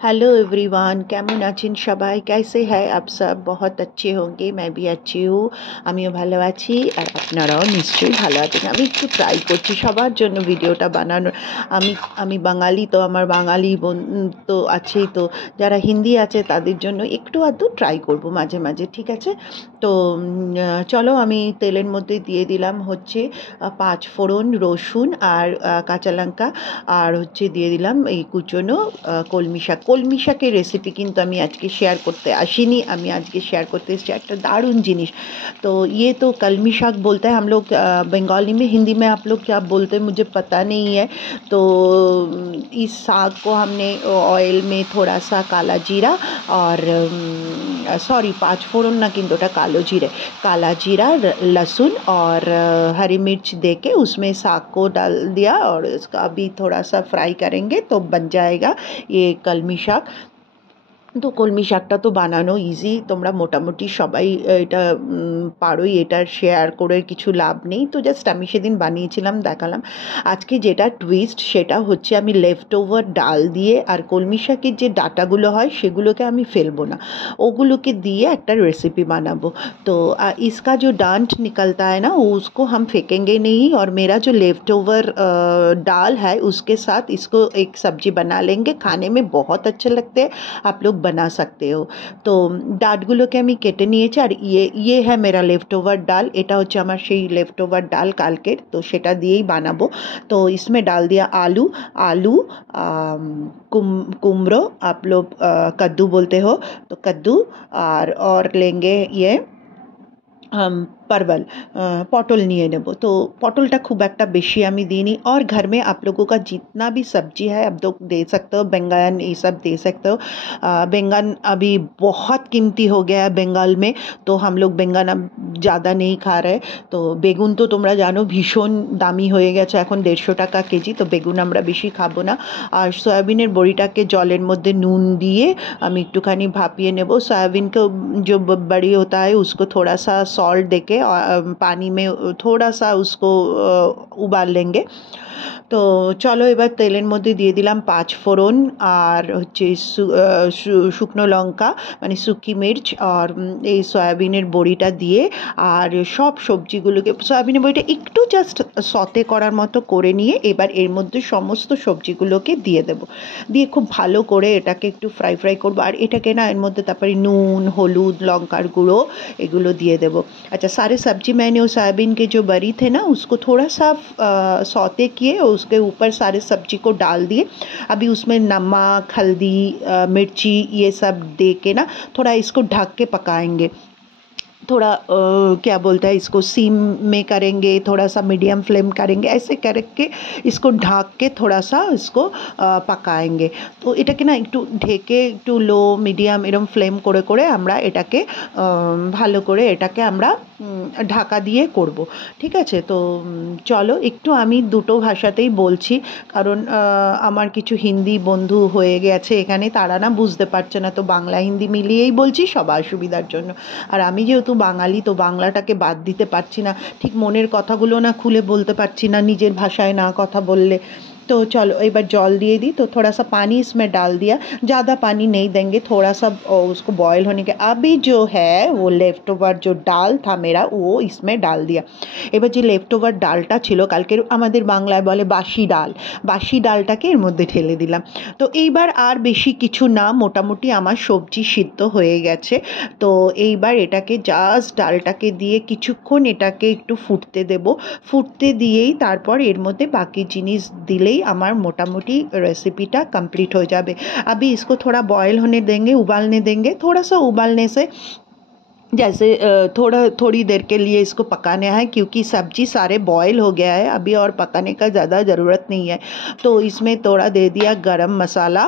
Hello everyone, কেমন আছেন সবাই? कैसे है आप सब? बहुत अच्छे होंगे, मैं भी अच्छी हूँ। আমিও ভালো আছি আর আপনারাও নিশ্চয়ই ভালো আছেন। আমি একটু ট্রাই করছি সবার জন্য ভিডিওটা বানানোর। আমি আমি বাঙালি, তো আমার বাঙালি বোন তো আছেই, তো যারা হিন্দি আছে তাদের জন্য একটু আধটু ট্রাই করব মাঝে মাঝে, ঠিক আছে? তো চলো, আমি তেলের মধ্যে দিয়ে দিলাম হচ্ছে 5 ফোড়ন, রসুন আর কাঁচা লঙ্কা, আর হচ্ছে দিয়ে দিলাম এই কুচনো কলমি শাক। কলমি শাকের রেসিপি কিন্তু আমি আজকে শেয়ার করতে আসিনি, আমি আজকে শেয়ার করতে এসেছি একটা দাरुण जिनिस। तो ये तो कलमी शाक बोलते हैं हम लोग बंगाली में, हिंदी में आप लोग क्या बोलते हैं मुझे पता नहीं है। तो इस साग को हमने ऑयल में थोड़ा सा काला जीरा और सॉरी 5 फोड़न ना, किंतु ওটা कालो जीरे, काला जीरा, लहसुन और हरी मिर्च दे के उसमें साग को डाल दिया और इसका अभी थोड़ा सा फ्राई करेंगे तो बन जाएगा ये कलमी শাক। তো কলমি শাকটা তো বানানো ইজি, তোমরা মোটামুটি সবাই এটা পারোই। এটার শেয়ার করে কিছু লাভ নেই, তো জাস্ট আমি সেদিন বানিয়েছিলাম, দেখালাম। আজকে যেটা টুইস্ট সেটা হচ্ছে আমি লেফট ওভার ডাল দিয়ে আর কলমি শাকের যে ডাটাগুলো হয় সেগুলোকে আমি ফেলবো না, ওগুলোকে দিয়ে একটা रेसिपी बनाबो। तो इसका जो डांट निकलता है ना, उसको हम फेंकेंगे नहीं, और मेरा जो लेफ्ट ओवर दाल है उसके साथ इसको एक सब्जी बना लेंगे, खाने में बहुत अच्छे लगते हैं, आप लोग बना सकते हो। तो ডাঁটগুলোকে আমি কেটে নিয়েছি, আর ইয়ে है मेरा लेफ्ट ओवर डाल, এটা হচ্ছে আমার সেই लेफ्ट ओवर डाल কালকের, তো সেটা দিয়েই বানাবো। तो इसमें डाल दिया आलू, आलू कुमड़ो, आप लोग कद्दू बोलते हो तो कद्दू, और लेंगे ये परवल, पटल निए नेब। तो पटलटा खूब एक बेशी आमी दीनी, और घर में आप लोगों का जितना भी सब्जी है आप लोग दे सकते हो, बैंगन ये सब दे सकते हो। बैंगन अभी बहुत कीमती हो गया है बंगाल में, तो हम लोग बैंगन अब ज़्यादा नहीं खा रहे। तो বেগুন তো তোমরা জানো ভীষণ দামি হয়ে গেছে, এখন 150 টাকা কেজি, তো বেগুন আমরা বেশি খাবো না। আর সয়াবিনের বড়িটাকে জলের মধ্যে নুন দিয়ে আমি একটুখানি ভাপিয়ে নেব। সয়াবিন को जो बड़ी होता है उसको थोड़ा सा सॉल्ट देके पानी में थोड़ा सा उसको उबाल लेंगे। तो चलो এবার তেলের মধ্যে দিয়ে দিলাম 5 ফোড়ন আর হচ্ছে শুকনো লঙ্কা মানে শুকি মির্চ, আর এই সয়াবিনের বড়িটা দিয়ে আর সব সবজিগুলোকে, সয়াবিনের বড়িটা একটু জাস্ট সতে করার মতো করে নিয়ে এবার এর মধ্যে সমস্ত সবজিগুলোকে দিয়ে দেব, দিয়ে খুব ভালো করে এটাকে একটু ফ্রাই করব। আর এটাকে না এর মধ্যে তারপরে নুন, হলুদ, লঙ্কার গুঁড়ো এগুলো দিয়ে দেব। अच्छा, सारे सब्जी मैंने वो सोयाबीन के जो बरी थे ना उसको थोड़ा सा सौते किए और उसके ऊपर सारे सब्जी को डाल दिए। अभी उसमें नमक, हल्दी, मिर्ची ये सब दे के ना थोड़ा इसको ढक के पकाएंगे। थोड़ा क्या बोलता है इसको, सीम में करेंगे, थोड़ा सा मीडियम फ्लेम करेंगे, ऐसे करके इसको ढक के थोड़ा सा इसको पकाएंगे। তো এটাকে না একটু ঢেকে একটু লো মিডিয়াম এরকম ফ্লেম করে করে আমরা এটাকে ভালো করে এটাকে আমরা ঢাকা দিয়ে করব, ঠিক আছে? তো চলো, একটু আমি দুটো ভাষাতেই বলছি, কারণ আমার কিছু হিন্দি বন্ধু হয়ে গেছে এখানে, তারা না বুঝতে পারছে না, তো বাংলা হিন্দি মিলিয়েই বলছি সবার সুবিধার জন্য। আর আমি যেহেতু বাঙালি, তো বাংলাটাকে বাদ দিতে পারছি না, ঠিক মনের কথাগুলো না খুলে বলতে পারছি না নিজের ভাষায় না কথা বললে। तो चलो एक बार जल दिए दी, तो थोड़ा सा पानी इसमें डाल दिया, ज़्यादा पानी नहीं देंगे, थोड़ा सा उसको बॉयल होने के अभी जो है वो लेफ्ट ओवर जो डाल था मेरा वो इसमें डाल दिया। এবার যে লেফট ওভার ডালটা ছিল কালকের, আমাদের বাংলায় বলে বাসি ডাল, বাসি ডালটাকে এর মধ্যে ঢেলে দিলাম। তো এইবার আর বেশি কিছু না, মোটামুটি আমার সবজি সিদ্ধ হয়ে গেছে। তো এইবার এটাকে জাস্ট ডালটাকে দিয়ে কিছুক্ষণ এটাকে একটু ফুটতে দেব, ফুটতে দিয়েই তারপর এর মধ্যে বাকি জিনিস দিলেই আমার মোটামুটি रेसिपीটা कंप्लीट हो जाবে। अभी इसको थोड़ा बॉयल होने देंगे, उबालने देंगे, थोड़ा सा उबालने से जैसे थोड़ी देर के लिए इसको पकाना है, क्योंकि सब्जी सारे बॉयल हो गया है अभी और पकाने का ज़्यादा ज़रूरत नहीं है। तो इसमें थोड़ा दे दिया गरम मसाला,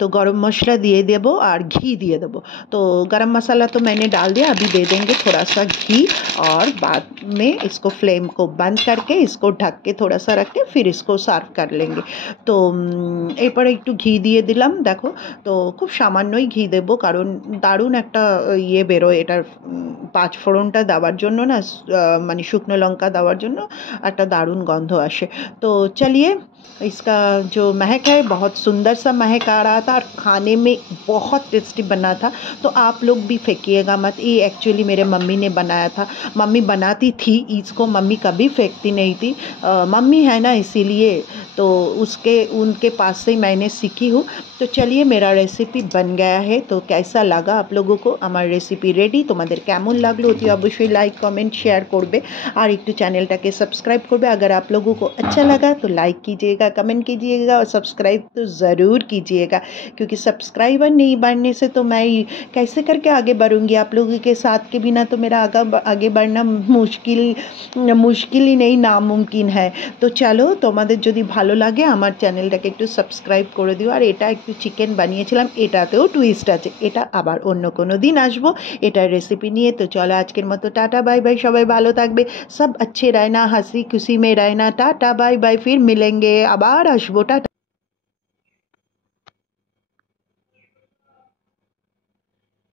तो गरम मसाला दिए देबो और घी दिए देबो। तो गरम मसाला तो मैंने डाल दिया, अभी दे देंगे थोड़ा सा घी, और बाद में इसको फ्लेम को बंद करके इसको ढक के थोड़ा सा रख के फिर इसको सार्व कर लेंगे। तो এরপরে একটু ঘি দিয়ে দিলাম, দেখো তো খুব সামান্যই ঘি দেবো, কারণ দারুণ একটা ইয়ে বেরোয় এটার 5 ফোড়নটা দেওয়ার জন্য না, মানে শুকনো লঙ্কা দেওয়ার জন্য একটা দারুণ গন্ধ আসে। তো চলিয়ে इसका जो महक है बहुत सुंदर सा महक आ रहा था और खाने में बहुत टेस्टी बना था। तो आप लोग भी फेंकिएगा मत, ये एक्चुअली मेरे मम्मी ने बनाया था। मम्मी बनाती थी इसको, मम्मी कभी फेंकती नहीं थी। मम्मी है ना इसीलिए, तो उसके उनके पास से मैंने सीखी हूँ। तो चलिए मेरा रेसिपি बन गया है। तो कैसा लगा आप लोगों को আমার রেসিপি রেডি? তোমাদের কেমন লাগলো অতি অবশ্যই লাইক কমেंट शेयर করবে और একটু চ্যানেলটাকে सब्सक्राइब করবে। अगर आप लोगों को अच्छा लगा तो लाइक कीजिएगा, कमेंट कीजिएगा और सब्सक्राइब तो ज़रूर कीजिएगा, क्योंकि सब्सक्राइबर नहीं बढ़ने से तो मैं कैसे करके आगे बढ़ूँगी। आप लोगों के साथ के बिना तो मेरा आगे बढ़ना मुश्किल ही नहीं, नामुमकिन है। तो चलो তোমাদের যদি ভালো লাগে আমার চ্যানেলটাকে একটু সাবস্ক্রাইব করে দিও। আর এটা একটু চিকেন বানিয়েছিলাম, এটাতেও টুইস্ট আছে, এটা আবার অন্য কোনো দিন আসবো এটার রেসিপি নিয়ে। তো চলো আজকের মতো টাটা बाय बाय, সবাই ভালো থাকবে, सब अच्छे रहना, हंसी खुशी में रहना, टाटा बाय बाय, फिर मिलेंगे, আবার আসবো, टाटा।